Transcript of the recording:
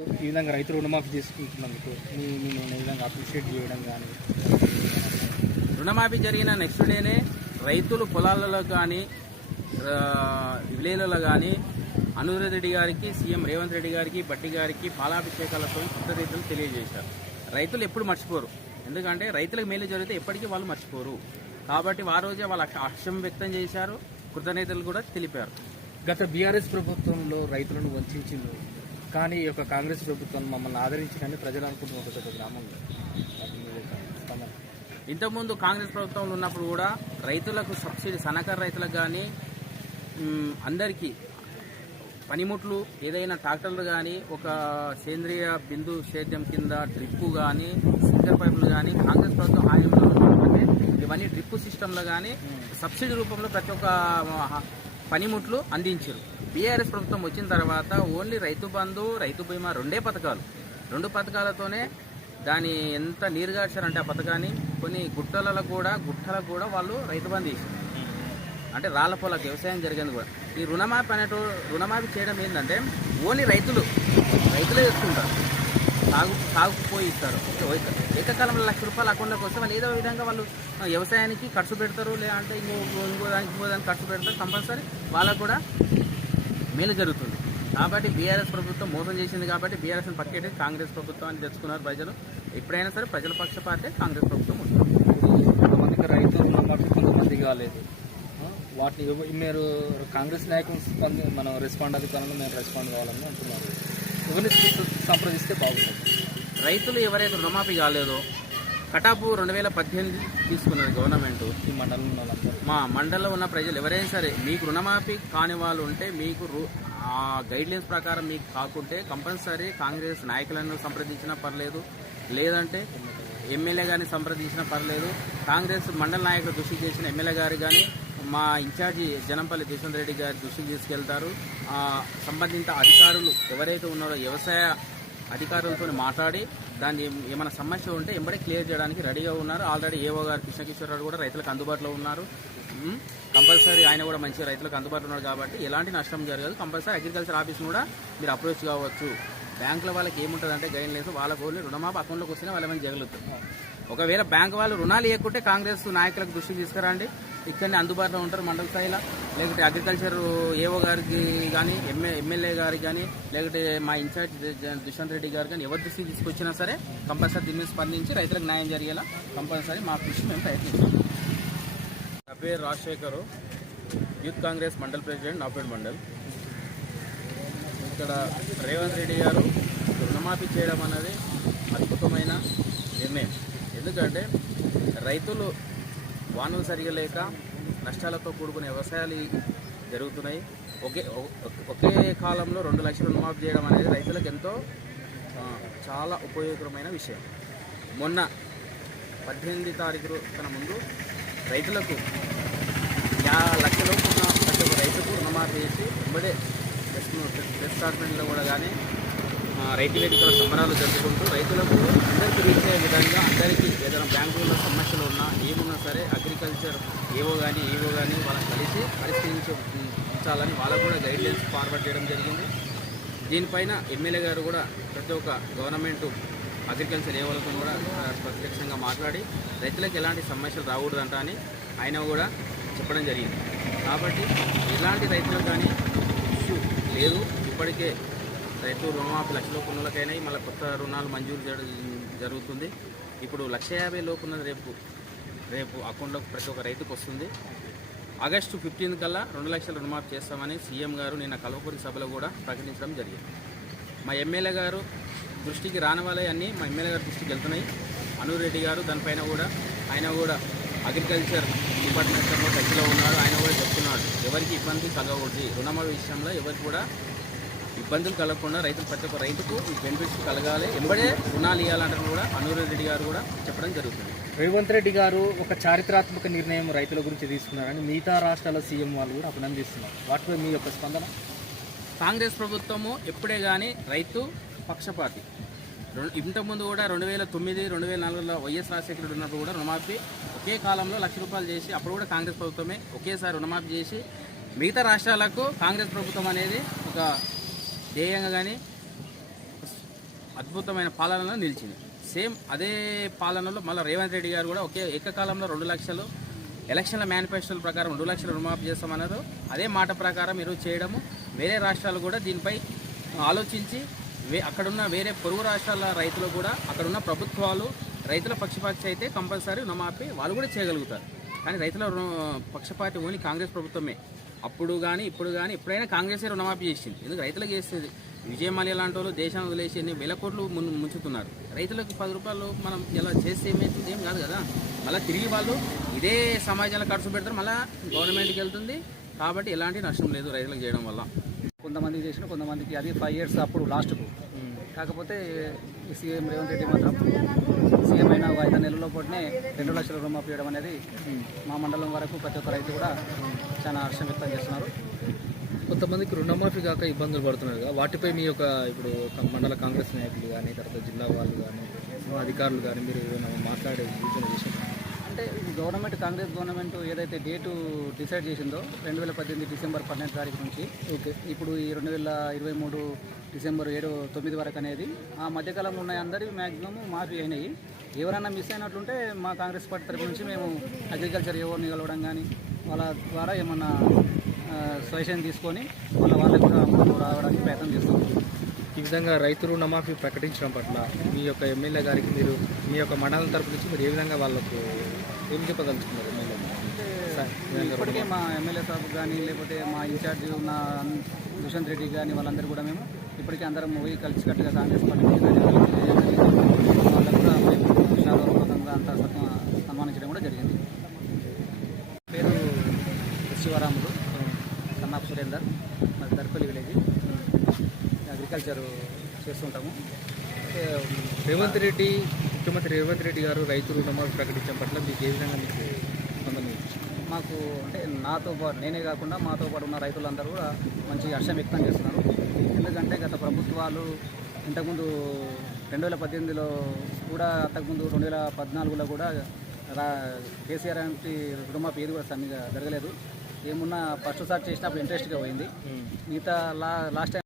ఈ విధంగా రైతు రుణమాఫీ చేసుకుంటున్నందుకు నేను ఈ విధంగా అప్రిషియేట్ చేయడం కానీ రుణమాఫీ జరిగిన నెక్స్ట్ డేనే రైతులు పొలాలలో కానీ విలేజ్లలో కానీ అనురాధ రెడ్డి గారికి, సీఎం రేవంత్ రెడ్డి గారికి, బట్టి గారికి పాలాభిషేకాలతో కృతజ్ఞతలు తెలియజేశారు. రైతులు ఎప్పుడు మర్చిపోరు, ఎందుకంటే రైతులకు మేలు జరిగితే ఎప్పటికీ వాళ్ళు మర్చిపోరు. కాబట్టి ఆ రోజే వాళ్ళ హర్షం వ్యక్తం చేశారు, కృతజ్ఞతలు కూడా తెలిపారు. గత బీఆర్ఎస్ ప్రభుత్వంలో రైతులను వంచింది, కానీ ఈ యొక్క కాంగ్రెస్ ప్రభుత్వం మమ్మల్ని ఆదరించిందని ప్రజలు అనుకుంటున్న ఒక గ్రామంలో ఇంతకుముందు కాంగ్రెస్ ప్రభుత్వంలో ఉన్నప్పుడు కూడా రైతులకు సబ్సిడీ, సన్నకారు రైతులకు కానీ అందరికీ పనిముట్లు, ఏదైనా ట్రాక్టర్లు కానీ, ఒక సేంద్రియ బిందు సేద్యం కింద డ్రిప్పు కానీ, సింగర్ పైపులు కానీ కాంగ్రెస్ ప్రభుత్వం హామీలో ఉన్నటువంటి ఇవన్నీ డ్రిప్ సిస్టంలో కానీ సబ్సిడీ రూపంలో ప్రతి ఒక్క పనిముట్లు అందించారు. బీఆర్ఎస్ ప్రభుత్వం వచ్చిన తర్వాత ఓన్లీ రైతు బంధు, రైతు బీమా రెండు పథకాలతోనే దాని ఎంత నీరుగార్చారంటే ఆ పథకాన్ని కొన్ని గుట్టలకు కూడా వాళ్ళు రైతు బంధు చేశారు. అంటే రాళ్ల పొలకు వ్యవసాయం జరిగింది కూడా. ఈ రుణమాఫీ చేయడం ఏంటంటే ఓన్లీ రైతులే చేసుకుంటారు, సాగుపోయి ఇస్తారు. ఏకకాలంలో ₹1,00,000 అకౌంట్లోకి వస్తే వాళ్ళు ఏదో విధంగా వాళ్ళు వ్యవసాయానికి ఖర్చు పెడతారు, లేదంటే ఇంకో దానికి ఖర్చు పెడతారు. కంపల్సరీ వాళ్ళకు కూడా మేలు జరుగుతుంది. కాబట్టి బీఆర్ఎస్ ప్రభుత్వం మోసం చేసింది కాబట్టి బీఆర్ఎస్ని పక్కేటి కాంగ్రెస్ ప్రభుత్వాన్ని తెచ్చుకున్నారు ప్రజలు. ఎప్పుడైనా సరే ప్రజల పక్షపాతే కాంగ్రెస్ ప్రభుత్వం ఉంటుంది. కొంతమందికి రైతు రుణమాఫీ, కొంతమంది కాలేదు. వాటిని మీరు కాంగ్రెస్ నాయకులు మనం రెస్పాండ్ అధికారంలో మేము రెస్పాండ్ కావాలని అంటున్నారు. ఎవరిని సంప్రదిస్తే బాగుంటుంది. రైతులు ఎవరైతే రుణమాఫీ కాలేదో కటాపు 2018 తీసుకున్నది గవర్నమెంట్. ఈ మండలంలో మా మండలంలో ఉన్న ప్రజలు ఎవరైనా సరే మీకు రుణమాఫీ కాని వాళ్ళు ఉంటే మీకు ఆ గైడ్లైన్స్ ప్రకారం మీకు కాకుంటే కంపల్సరీ కాంగ్రెస్ నాయకులను సంప్రదించినా పర్లేదు, లేదంటే ఎమ్మెల్యే గారిని సంప్రదించినా పర్లేదు. కాంగ్రెస్ మండల నాయకులు దృష్టికి చేసిన ఎమ్మెల్యే గారు కానీ మా ఇన్ఛార్జి జనంపల్లి దుష్యంత్ రెడ్డి గారి దృష్టికి తీసుకెళ్తారు. సంబంధిత అధికారులు ఎవరైతే ఉన్నారో వ్యవసాయ అధికారులతో మాట్లాడి దాన్ని ఏమైనా సమస్య ఉంటే ఎంబడే క్లియర్ చేయడానికి రెడీగా ఉన్నారు. ఆల్రెడీ ఏఓ గారు కృష్ణకిషోరరావు కూడా రైతులకు అందుబాటులో ఉన్నారు. కంపల్సరీ ఆయన కూడా మంచిగా రైతులకు అందుబాటులో ఉన్నారు కాబట్టి ఎలాంటి నష్టం జరగదు. కంపల్సరీ అగ్రికల్చర్ ఆఫీస్ని కూడా మీరు అప్రోచ్ కావచ్చు. బ్యాంకుల వాళ్ళకి ఏముంటుందంటే గైడ్ లేదు, వాళ్ళకు ఓన్లీ రుణమాఫీ అకౌంట్లోకి వస్తేనే వాళ్ళ ఏమైనా జరుగుతుంది. ఒకవేళ బ్యాంకు వాళ్ళు రుణాలు ఇవ్వకుంటే కాంగ్రెస్ నాయకులకు దృష్టికి తీసుకురండి, ఇక్కడనే అందుబాటులో ఉంటారు మండల స్థాయిలో. లేకపోతే అగ్రికల్చర్ ఏఓ గారికి కానీ, ఎమ్మెల్యే గారికి కానీ, లేకపోతే మా ఇన్ఛార్జ్ దుష్యంత్ రెడ్డి గారు కానీ ఎవరి దృష్టికి తీసుకొచ్చినా సరే కంపల్సరీ దీని మీద స్పందించి రైతులకు న్యాయం జరిగేలా కంపల్సరీ మా కృషి మేము ప్రయత్నిస్తాం. నా పేరు రాజశేఖర్, యూత్ కాంగ్రెస్ మండల్ ప్రెసిడెంట్, నాపేడ్ మండల్. ఇక్కడ రేవంత్ రెడ్డి గారు రుణమాఫీ చేయడం అనేది అద్భుతమైన నిర్ణయం. ఎందుకంటే రైతులు వానలు సరిగా లేక నష్టాలతో కూడుకునే వ్యవసాయాలు జరుగుతున్నాయి. ఒకే కాలంలో 2 లక్షల రుణమాఫీ చేయడం అనేది రైతులకు ఎంతో చాలా ఉపయోగకరమైన విషయం. మొన్న 18వ తారీఖు కన్నా ముందు రైతులకు 50 లక్షల ఉన్న ప్రతి ఒక్క రైతుకు రుణమాఫీ చేసి వెంబడే ప్రెస్ డిపార్ట్మెంట్లో కూడా కానీ రైతు వేదికల సంబరాలు జరుపుకుంటూ రైతులకు అందరికీ రీచ్ అయ్యే విధంగా అందరికీ ఏదైనా బ్యాంకుల్లో సమస్యలు ఉన్నా ఏమున్నా సరే అగ్రికల్చర్ ఏవో కానీ ఈవో కానీ వాళ్ళని కలిసి పరిష్కరించాలని వాళ్ళకు కూడా గైడ్లైన్స్ ఫార్వర్డ్ చేయడం జరిగింది. దీనిపైన ఎమ్మెల్యే గారు కూడా ప్రతి ఒక్క గవర్నమెంట్ అగ్రికల్చర్ ఏవోలతో కూడా ప్రత్యక్షంగా మాట్లాడి రైతులకు ఎలాంటి సమస్యలు రాకూడదంట అని ఆయన కూడా చెప్పడం జరిగింది. కాబట్టి ఎలాంటి రైతులకు కానీ ఇష్యూ లేదు. ఇప్పటికే రైతు రుణమాఫీ 1 లక్షల కొనులకైనా మళ్ళీ కొత్త రుణాలు మంజూరు జరుగుతుంది. ఇప్పుడు 1,50,000 లోపు ఉన్నది రేపు అకౌంట్లోకి ప్రతి ఒక్క రైతుకు వస్తుంది. ఆగస్టు 15 కల్లా 2 లక్షల రుణమాఫీ చేస్తామని సీఎం గారు నిన్న కల్వకుర్తి సభలో కూడా ప్రకటించడం జరిగింది. మా ఎమ్మెల్యే గారు దృష్టికి రానివాళ్ళే అన్నీ మా ఎమ్మెల్యే గారి దృష్టికి వెళ్తున్నాయి. అనురాధ రెడ్డి గారు దానిపైన కూడా ఆయన కూడా అగ్రికల్చర్ డిపార్ట్మెంట్లో టచ్లో ఉన్నారు. ఆయన కూడా చెప్తున్నాడు ఎవరికి ఇబ్బంది కలగకూడదు, రుణమాఫీ విషయంలో ఎవరికి కూడా ఇబ్బందులు కలగకుండా ప్రతి ఒక్క రైతుకు బెనిఫిట్స్ కలగాలి, ఎంబడే రుణాలు ఇవ్వాలంటే కూడా అనురాధ రెడ్డి గారు కూడా చెప్పడం జరుగుతుంది. రేవంత్ రెడ్డి గారు ఒక చారిత్రాత్మక నిర్ణయం రైతుల గురించి తీసుకున్నారని మిగతా రాష్ట్రాల సీఎం వాళ్ళు కూడా అభినందిస్తున్నారు. వాటిపై మీ యొక్క స్పందన? కాంగ్రెస్ ప్రభుత్వము ఎప్పుడే కానీ రైతు పక్షపాతి. ఇంతకుముందు కూడా 2009, 2004లో వైఎస్ రాజశేఖర ఉన్నప్పుడు కూడా రుణమాఫీ ఒకే కాలంలో ₹1,00,000 చేసి అప్పుడు కూడా కాంగ్రెస్ ప్రభుత్వమే ఒకేసారి రుణమాఫీ చేసి మిగతా రాష్ట్రాలకు కాంగ్రెస్ ప్రభుత్వం అనేది ఒక ధ్యేయంగా కానీ అద్భుతమైన పాలనలో నిలిచింది. సేమ్ అదే పాలనలో మళ్ళీ రేవంత్ రెడ్డి గారు కూడా ఒకే ఏకకాలంలో 2 లక్షలు ఎలక్షన్ల మేనిఫెస్టోల ప్రకారం 2 లక్షలు రుణమాఫీ చేస్తామన్నారు. అదే మాట ప్రకారం ఈరోజు చేయడము, వేరే రాష్ట్రాలు కూడా దీనిపై ఆలోచించి అక్కడున్న వేరే పొరుగు రాష్ట్రాల రైతులు కూడా అక్కడున్న ప్రభుత్వాలు రైతుల పక్షపాతి అయితే కంపల్సరీ రుణమాఫీ వాళ్ళు కూడా చేయగలుగుతారు. కానీ రైతుల పక్షపాతి ఓన్లీ కాంగ్రెస్ ప్రభుత్వమే. అప్పుడు కానీ ఇప్పుడు కానీ ఎప్పుడైనా కాంగ్రెసే రుణమాఫీ చేసింది. ఎందుకు రైతులకు చేస్తుంది? విజయ మాల్యా లాంటి వాళ్ళు దేశాన్ని వదిలేసి ఎన్ని వేల కోట్లు ముంచుతున్నారు. రైతులకు 10 రూపాయలు మనం ఇలా చేస్తే ఏమవుతుంది? ఏం కాదు కదా. మళ్ళీ తిరిగి వాళ్ళు ఇదే సమాజంలో ఖర్చు పెడతారు, మళ్ళీ గవర్నమెంట్కి వెళ్తుంది. కాబట్టి ఎలాంటి నష్టం లేదు రైతులకు చేయడం వల్ల. కొంతమంది చేసిన కొంతమందికి అది 5 years అప్పుడు లాస్ట్కు. కాకపోతే ఈ సీఎం రేవంత్ రెడ్డి మాత్రం సీఎం అయిన 5 నెలల్లో పాటునే 2 లక్షల రుణమాఫీ చేయడం అనేది మా మండలం వరకు ప్రతి ఒక్క రైతు కూడా చాలా హర్షం వ్యక్తం చేస్తున్నారు. కొంతమందికి రుణమాఫీ కాక ఇబ్బందులు పడుతున్నారు కదా, వాటిపై మీ యొక్క ఇప్పుడు మండల కాంగ్రెస్ నాయకులు కానీ తర్వాత జిల్లా వాళ్ళు కానీ అధికారులు కానీ మీరు ఏమైనా మాట్లాడే సూచన చేశారు? అంటే గవర్నమెంట్ కాంగ్రెస్ గవర్నమెంట్ ఏదైతే డేటు డిసైడ్ చేసిందో 2018 డిసెంబర్ 12 తారీఖు నుంచి ఓకే ఇప్పుడు ఈ 2023 డిసెంబర్ 9 వరకు అనేది ఆ మధ్యకాలంలో ఉన్న అందరివి మ్యాక్సిమం మాఫీ అయినాయి. ఎవరైనా మిస్ అయినట్లుంటే మా కాంగ్రెస్ పార్టీ తరఫు నుంచి మేము అగ్రికల్చర్ ఎవరిని కలవడం కానీ వాళ్ళ ద్వారా ఏమన్నా సజెషన్ తీసుకొని వాళ్ళకి కూడా రావడానికి ప్రయత్నం చేస్తాం. ఈ విధంగా రైతు రుణమాఫీ ప్రకటించడం పట్ల మీ యొక్క ఎమ్మెల్యే గారికి మీరు మీ యొక్క మండలం తరపు నుంచి మీరు ఏ విధంగా వాళ్ళకు ఏం చెప్పదలుచుకున్నారు? ఇప్పటికే మా ఎమ్మెల్యే సాబ్ కానీ లేకపోతే మా ఇన్ఛార్జి ఉన్న దుష్యంత్ రెడ్డి కానీ వాళ్ళందరూ కూడా మేము ఇప్పటికే అందరం పోయి కలిసికట్టుగా కాంగ్రెస్ పార్టీ వాళ్ళకు కూడా మేము శాఖపూర్వకంగా అంతా సన్మానించడం కూడా జరిగింది. పేరు శివరాములు, కన్నాప్ సురేందర్, మరి దర్పల్లి విలేజ్, అగ్రికల్చర్ చేస్తుంటాము. రేవంత్ రెడ్డి ముఖ్యమంత్రి రేవంత్ రెడ్డి గారు రైతు రుణమాఫీ ప్రకటించడం పట్ల మీకు ఏ విధంగా మీకు స్పందన? మాకు అంటే నాతో పాటు నేనే కాకుండా మాతో పాటు ఉన్న రైతులందరూ కూడా మంచి హర్షం వ్యక్తం చేస్తున్నారు. ఎందుకంటే గత ప్రభుత్వాలు ఇంతకుముందు 2018లో కూడా, అంతకుముందు 2014లో కూడా కేసీఆర్ అంటే రుణమాఫీ ఏది కూడా సరిగ్గా జరగలేదు. ఏమున్నా ఫస్ట్ సార్ చేసినప్పుడు ఇంట్రెస్ట్గా పోయింది. మిగతా లాస్ట్ టైం